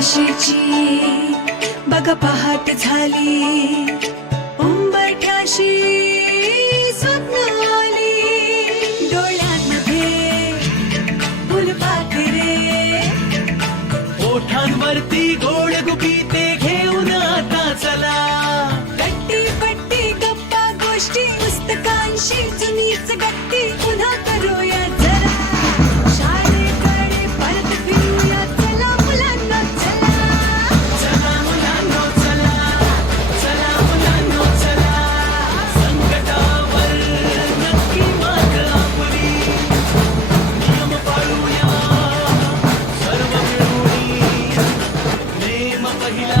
आशेची बघ पहाट झाली. उंबरठ्याशी स्वप्न आली. डोळ्यांमध्ये फुलपाखरे. ओठांवरती गोड गुपिते घेऊन आता चला. गट्टी पट्टी गप्पा गोष्टी पुस्तकांशी जुनीच गट्टी Aguilar.